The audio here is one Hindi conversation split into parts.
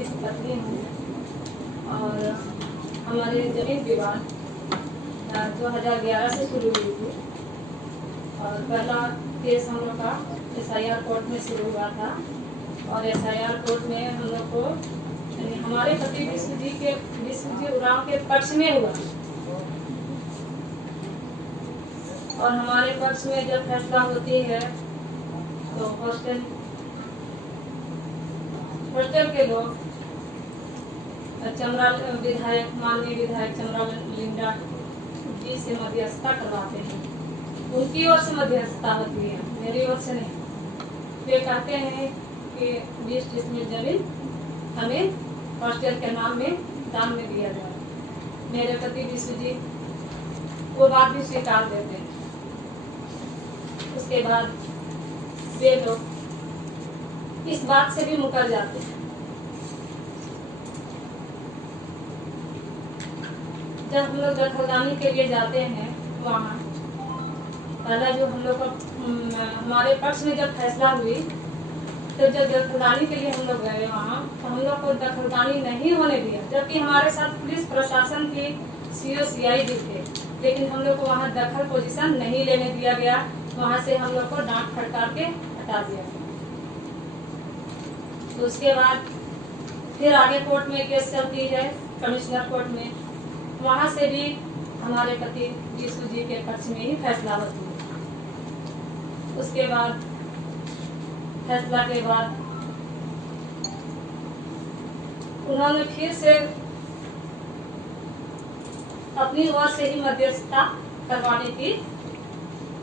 जी की पत्नी हूँ और हमारे जमीन विवाद 2011 से शुरू हुई थी और पहला केस हम लोग का SIR कोर्ट में शुरू हुआ था और SIR कोर्ट में हम लोग को हमारे पति विश्वजीत उरांव के पक्ष में हुआ और हमारे पक्ष में जब फैसला होती है तो हॉस्टल के लोग माननीय विधायक चमरा लिंडा जी से मध्यस्थता करवाते हैं। उनकी ओर से मध्यस्थता होती है, मेरी ओर से नहीं। वे कहते हैं कि 20 डिसमिल जमीन हमें हॉस्टल के नाम में दान में दिया जाए। मेरे पति विश्वजीत वो बात भी स्वीकार देते हैं। उसके बाद वे लोग इस बात से भी मुकर जाते हैं। जब हम लोग दखलदानी के लिए जाते हैं वहाँ पहला जो हम लोग को हमारे पक्ष में जब फैसला हुई तो जब दखलदानी के लिए हम लोग गए वहाँ तो हम लोग को दखलदानी नहीं होने दिया, जबकि हमारे साथ पुलिस प्रशासन की CO CI भी थे, लेकिन हम लोग को वहाँ दखल पोजीशन नहीं लेने दिया गया। वहाँ से हम लोग को डांट फटकार के हटा दिया गया। तो उसके बाद फिर आगे कोर्ट में केस चलती है, कमिश्नर कोर्ट में। वहाँ से भी हमारे पति यीशु जी के पक्ष में ही फैसला होती है। उसके बाद फैसला के बाद उन्होंने फिर से अपनी ओर से ही मध्यस्थता करवाने की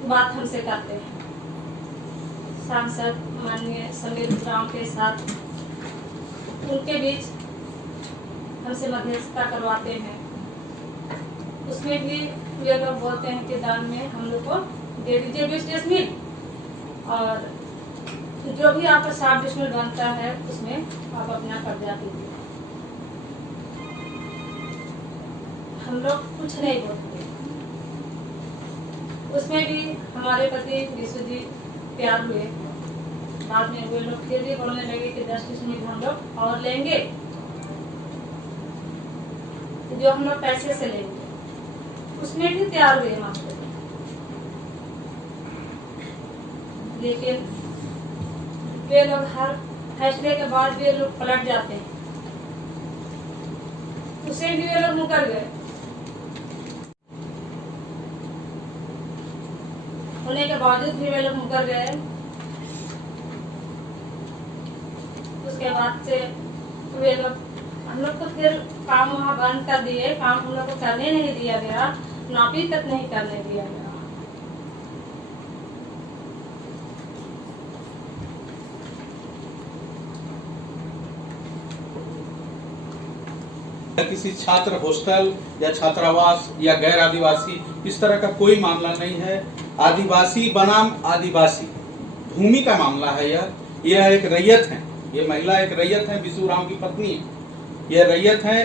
बात हमसे करते हैं। सांसद माननीय समीर उरांव के साथ उनके बीच हमसे मध्यस्थता करवाते हैं। उसमें भी वे लोग बोलते हैं कि दान में हम लोग को दे दीजिए 20 डिसमिल और जो भी आपका 60 डिसमिल बनता है उसमें आप अपना कब्जा कीजिए। हम लोग कुछ नहीं बोलते। उसमें भी हमारे पति विश्वजीत प्यार हुए। बाद में वे लोग फिर भी बोलने लगे कि 10 डिसमिल हम लोग और लेंगे, जो हम लोग पैसे से लेंगे। उसमें भी तैयार हुए मास्टर, लेकिन वे लोग हर फैसले के बाद वे लोग पलट जाते हैं। उसे भी वे लोग मुकर गए। होने के बावजूद भी वे लोग मुकर गए। उसके बाद से वे लोग हम लोग को फिर काम वहाँ बंद कर दिए। काम हम लोग को करने नहीं दिया गया, नापी तक नहीं करने दिया गया। किसी छात्र हॉस्टल या छात्रावास या गैर आदिवासी इस तरह का कोई मामला नहीं है। आदिवासी बनाम आदिवासी भूमि का मामला है। यह एक रैयत है। ये महिला एक रैयत है, विश्वजीत उरांव की पत्नी है। यह रैयत है।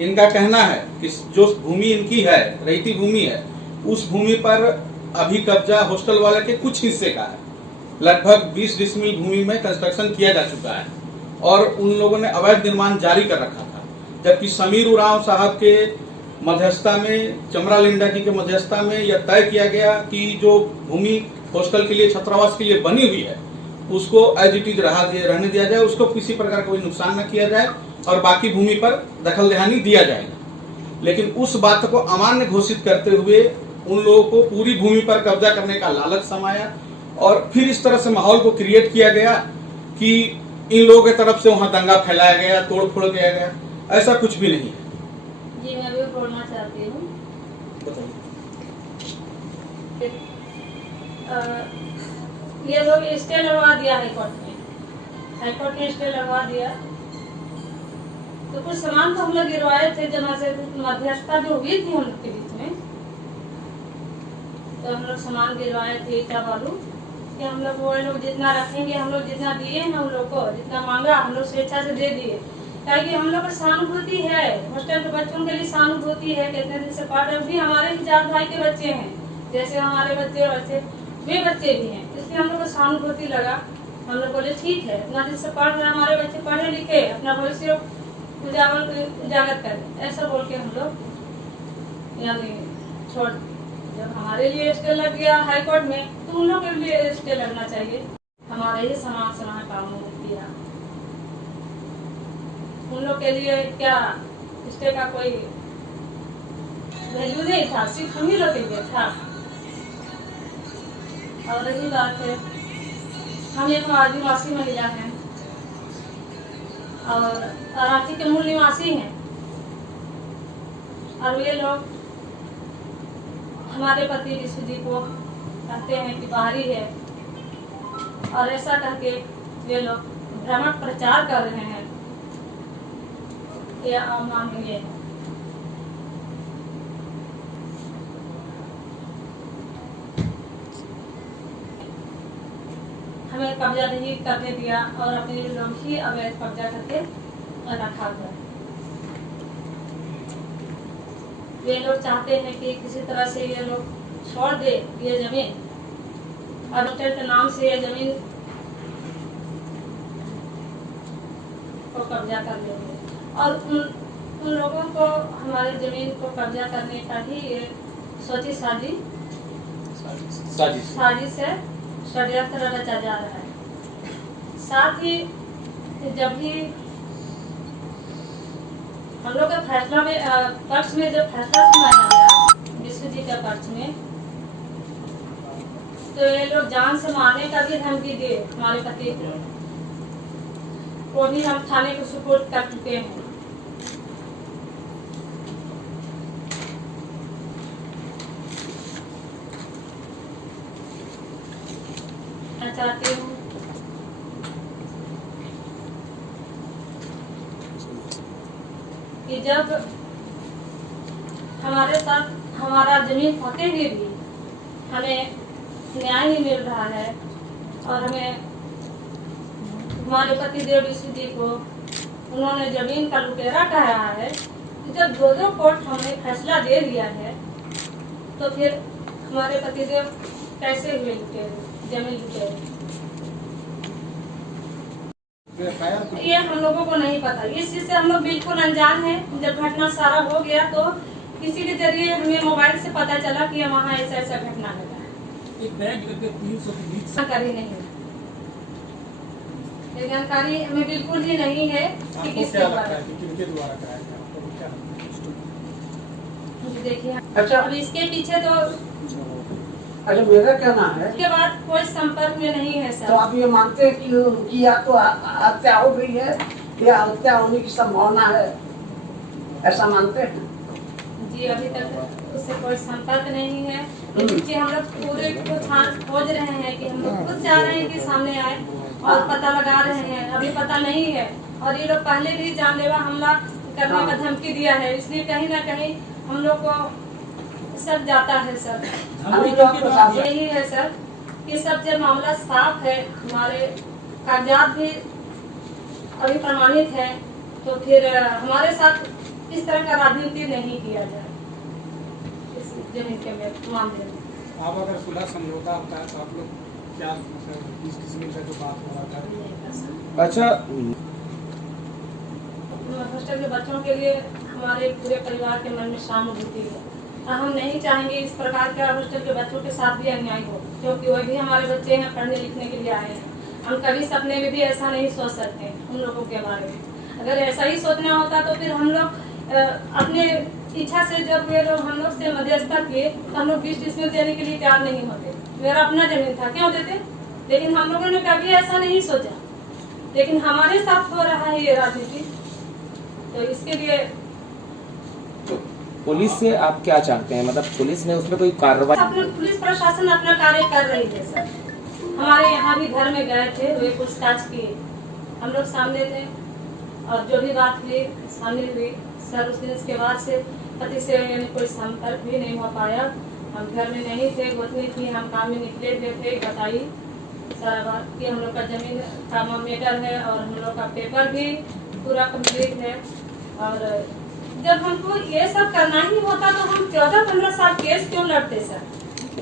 इनका कहना है कि जो भूमि इनकी है, रैयती भूमि है, उस भूमि पर अभी कब्जा हॉस्टल वाले के कुछ हिस्से का है। लगभग 20 डिसमिल भूमि में कंस्ट्रक्शन किया जा चुका है और उन लोगों ने अवैध निर्माण जारी कर रखा था। जबकि समीर उरांव साहब के मध्यस्थता में, चमरा लिंडा जी के मध्यस्थता में यह तय किया गया कि जो भूमि हॉस्टल के लिए, छात्रावास के लिए बनी हुई है, उसको एज इट इज रहने दिया जाए, उसको किसी प्रकार का कोई नुकसान न किया जाए और बाकी भूमि पर दखल-देहानी दिया जाएगा। लेकिन उस बात को अमान्य घोषित करते हुए उन लोगों को पूरी भूमि पर कब्जा करने का लालच समाया और फिर इस तरह से माहौल को क्रिएट किया गया कि इन लोगों की तरफ से वहां दंगा फैलाया गया, तोड़-फोड़ किया गया। ऐसा कुछ भी नहीं है। जी, मैं भी बोलना चाहती हूँ। ये लोग स्टे लगवा दिया हाईकोर्ट ने स्टे लगवा दिया। तो कुछ सामान तो हम लोग गिरवाए थे, जहाँ से मध्यस्थता जो हुई थी हम लोग के बीच में, तो हम लोग सामान गिरवाए थे, ईटा बालू, कि हम लोग वो लोग जितना रखेंगे, हम लोग जितना दिए हैं उन लोग को, जितना मांगा हम लोग स्वेच्छा से दे दिए, ताकि हम लोग को सहानुभूति है। हॉस्टल के बच्चों के लिए सहानुभूति है। कितने दिन से पढ़ रहे, भी हमारे ही जात भाई के बच्चे हैं, जैसे हमारे बच्चे वैसे वे बच्चे भी हैं। इसलिए हम लोग को सहानुभूति लगा। हम लोग बोले ठीक है, इतना दिन से पढ़ रहे हमारे बच्चे, पढ़े लिखे, अपना भविष्य उजागर करें, ऐसा बोल के हम लोग यानी छोड़। जब हमारे लिए स्टे लग गया हाई कोर्ट में, तो उन लोग के लिए स्टे लगना चाहिए। हमारे ही समाज समाज कानून किया, उन लोग के लिए क्या स्टे का कोई वैल्यू नहीं था, सिर्फ हम ही लोग के लिए था। और रही बात है, हम एक आदिवासी महिला हैं और रांची के मूल निवासी हैं, और ये लोग हमारे पति विष्णु जी को कहते हैं कि बाहरी है, और ऐसा करके ये लोग भ्रमण प्रचार कर रहे हैं। ये अमानवीय है। हमें कब्जा नहीं करने दिया और अपने लोग ही अवैध कब्जा करके रखा हुआ। ये लोग चाहते हैं कि किसी तरह से ये लोग छोड़ दे ये जमीन, और होटल के नाम से ये जमीन को कब्जा कर लेंगे, और उन लोगों को हमारे जमीन को कब्जा करने का ही ये सोची साजिश है, षड्यंत्र रचा जा रहा है। साथ ही जब भी हम लोग के फैसला में पक्ष में जब फैसला सुनाया गया विष्णु जी के पक्ष में, तो ये लोग जान से मारने का भी धमकी दिए हमारे पति को, वो भी हम थाने को सुपुर्द कर चुके हैं। मैं चाहती हूँ कि जब हमारे साथ हमारा जमीन होते हुए भी हमें न्याय नहीं मिल रहा है, और हमें हमारे पति देव विष्णु जी को उन्होंने जमीन का लुटेरा कहा है, जब दो कोर्ट हमने फैसला दे दिया है, तो फिर हमारे पति देव कैसे हुए लुटेरे, जमीन लुटेरे? ये हम लोगों को नहीं पता, इस चीज से हम लोग बिल्कुल अनजान हैं। जब घटना सारा हो गया तो किसी के जरिए हमें मोबाइल से पता चला कि वहाँ ऐसा ऐसा घटना लगा है। जानकारी नहीं है, ये जानकारी हमें बिल्कुल ही नहीं है कि किसके द्वारा। देखिए अच्छा, अब इसके पीछे तो अच्छा मेरा कहना है इसके बाद कोई संपर्क में नहीं है सर। तो आप ये मानते हैं कि या तो हत्या हो गई है या हत्या होने की संभावना है, ऐसा मानते हैं? जी अभी तक उससे कोई संपर्क नहीं है, क्योंकि हम लोग पूरे को खोज रहे हैं कि हम लोग खुद चाह रहे हैं कि सामने आए और पता लगा रहे हैं, अभी पता नहीं है। और ये लोग पहले भी जानलेवा हमला करने का धमकी दिया है, इसलिए कहीं ना कहीं हम लोग को सब जाता है सर। यही है सर कि सब जब मामला साफ है, हमारे कागजात भी अभी प्रमाणित है, तो फिर हमारे साथ इस तरह का राजनीति नहीं किया जाए इस जमीन के मामले में। आप अगर सुलह समझौता होता है तो आप लोग क्या मतलब इस किस्म का जो बात हो रहा था? अच्छा, हॉस्टल के बच्चों के लिए हमारे पूरे परिवार के मन में सहानुभूति है, और हम नहीं चाहेंगे इस प्रकार का हॉस्टल के बच्चों के साथ भी अन्याय हो, क्योंकि वो भी हमारे बच्चे हैं, पढ़ने लिखने के लिए आए हैं। हम कभी सपने में भी ऐसा नहीं सोच सकते उन लोगों के बारे में। अगर ऐसा ही सोचना होता तो फिर हम लोग अपने इच्छा से जब ये लोग हम लोग से मध्यस्थता किए तो हम लोग 20 डिसमिल देने के लिए तैयार नहीं होते। मेरा अपना जमीन था, क्यों देते? लेकिन हम लोगों ने कभी ऐसा नहीं सोचा, लेकिन हमारे साथ हो रहा है ये राजनीति, तो इसके लिए तो पुलिस से आप क्या चाहते हैं? मतलब पुलिस ने उसमें कोई कार्रवाई? अपने पुलिस प्रशासन अपना कार्य कर रही है सर। हमारे यहाँ भी घर में गए थे, वे पूछताछ किए, हम लोग सामने थे, और जो भी बात हुई सामने हुई सर। उस दिन उसके बाद से पति से कोई संपर्क भी नहीं हो पाया। हम घर में नहीं थे, गोतनी थी, हम काम में निकले हुए थे। बताई सारा बात कि हम लोग का जमीन का मैटर है और हम लोग का पेपर भी पूरा कंप्लीट है। और जब हमको ये सब करना ही होता तो हम 14-15 साल केस क्यों लड़ते सर?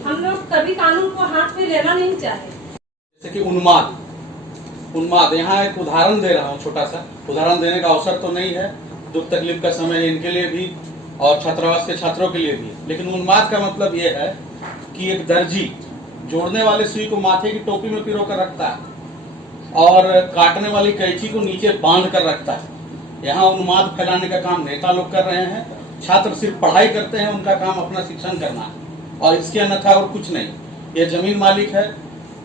हम लोग कभी कानून को हाथ में लेना नहीं चाहे। जैसे कि उन्माद, उन्माद। यहाँ एक उदाहरण दे रहा हूँ, छोटा सा उदाहरण देने का अवसर तो नहीं है, दुख तकलीफ का समय है इनके लिए भी और छात्रावास के छात्रों के लिए भी, लेकिन उन्माद का मतलब ये है कि एक दर्जी जोड़ने वाले सुई को माथे की टोपी में पिरो कर रखता है और काटने वाली कैंची को नीचे बांध कर रखता है। यहाँ उन्माद फैलाने का काम नेता लोग कर रहे हैं, छात्र सिर्फ पढ़ाई करते हैं, उनका काम अपना शिक्षण करना है और इसके अन्यथा और कुछ नहीं। ये जमीन मालिक है,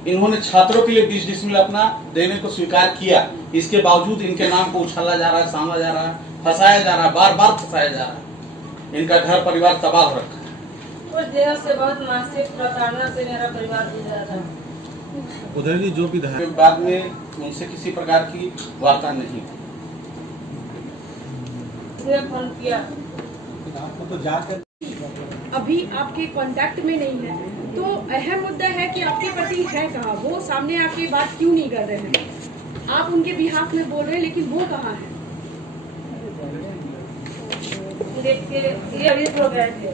इन्होंने छात्रों के लिए 20 डिसमिल अपना देने को स्वीकार किया, इसके बावजूद इनके नाम को उछाला जा रहा है, सामा जा रहा है, फंसाया जा रहा है, बार बार फंसाया जा रहा है। इनका घर परिवार तबाह हो रखा है। कुछ दिनों से बहुत मानसिक प्रताड़ना से मेरा परिवार गुजर रहा है। उधर जी जो विधायक बाद में उनसे किसी प्रकार की वार्ता नहीं की। फोन किया आपको तो जाकर अभी आपके कांटेक्ट में नहीं है, तो अहम मुद्दा है कि आपके पति है कहाँ, वो सामने आके बात क्यों नहीं कर रहे हैं? आप उनके बिहाफ में बोल रहे हैं, लेकिन वो कहाँ है? देखिए ये अभी हो गए थे,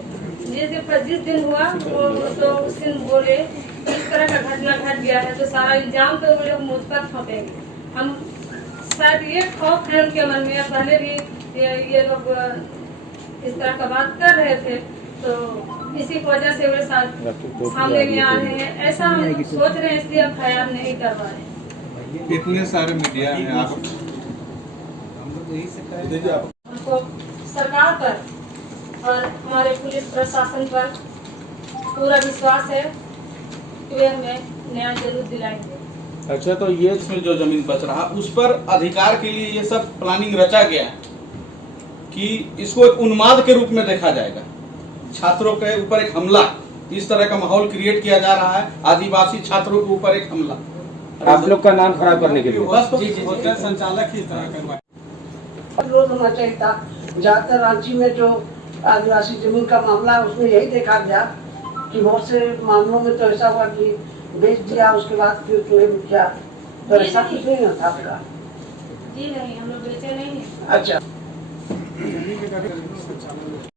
जिस दिन हुआ तो उस दिन बोले इस तरह का घटना घट गया है तो सारा इल्जाम तो वो लोग मुझ पर थोपेंगे। हम शायद ये खौफ है उनके मन में, पहले भी ये लोग इस तरह का बात कर रहे थे, तो इसी वजह से वे सामने नहीं आ रहे हैं। ऐसा हम सोच रहे हैं, इसलिए FIR नहीं करवा रहे। इतने सारे मीडिया हैं, आप हमको सरकार पर और हमारे पुलिस प्रशासन पर पूरा विश्वास है कि वे हमें न्याय जरूर दिलाएंगे। अच्छा, तो ये इसमें जो जमीन बच रहा उस पर अधिकार के लिए ये सब प्लानिंग रचा गया है कि इसको एक उन्माद के रूप में देखा जाएगा। छात्रों के ऊपर एक हमला, इस तरह का माहौल क्रिएट किया जा रहा है, आदिवासी छात्रों के ऊपर एक हमला, आप लोग का नाम खराब करने के लिए। बस होटल संचालक ही तरह करवाए। विरोध होना चाहिए था। ज्यादातर रांची में जो आदिवासी जमीन का मामला है उसमें यही देखा गया कि बहुत से मामलों में तो ऐसा हुआ कि बेच दिया, उसके बाद फिर क्लेम किया, तो ऐसा कुछ नहीं था आपका? जी नहीं, हम लोग बेचे नहीं हैं। अच्छा। जमीन के संचालन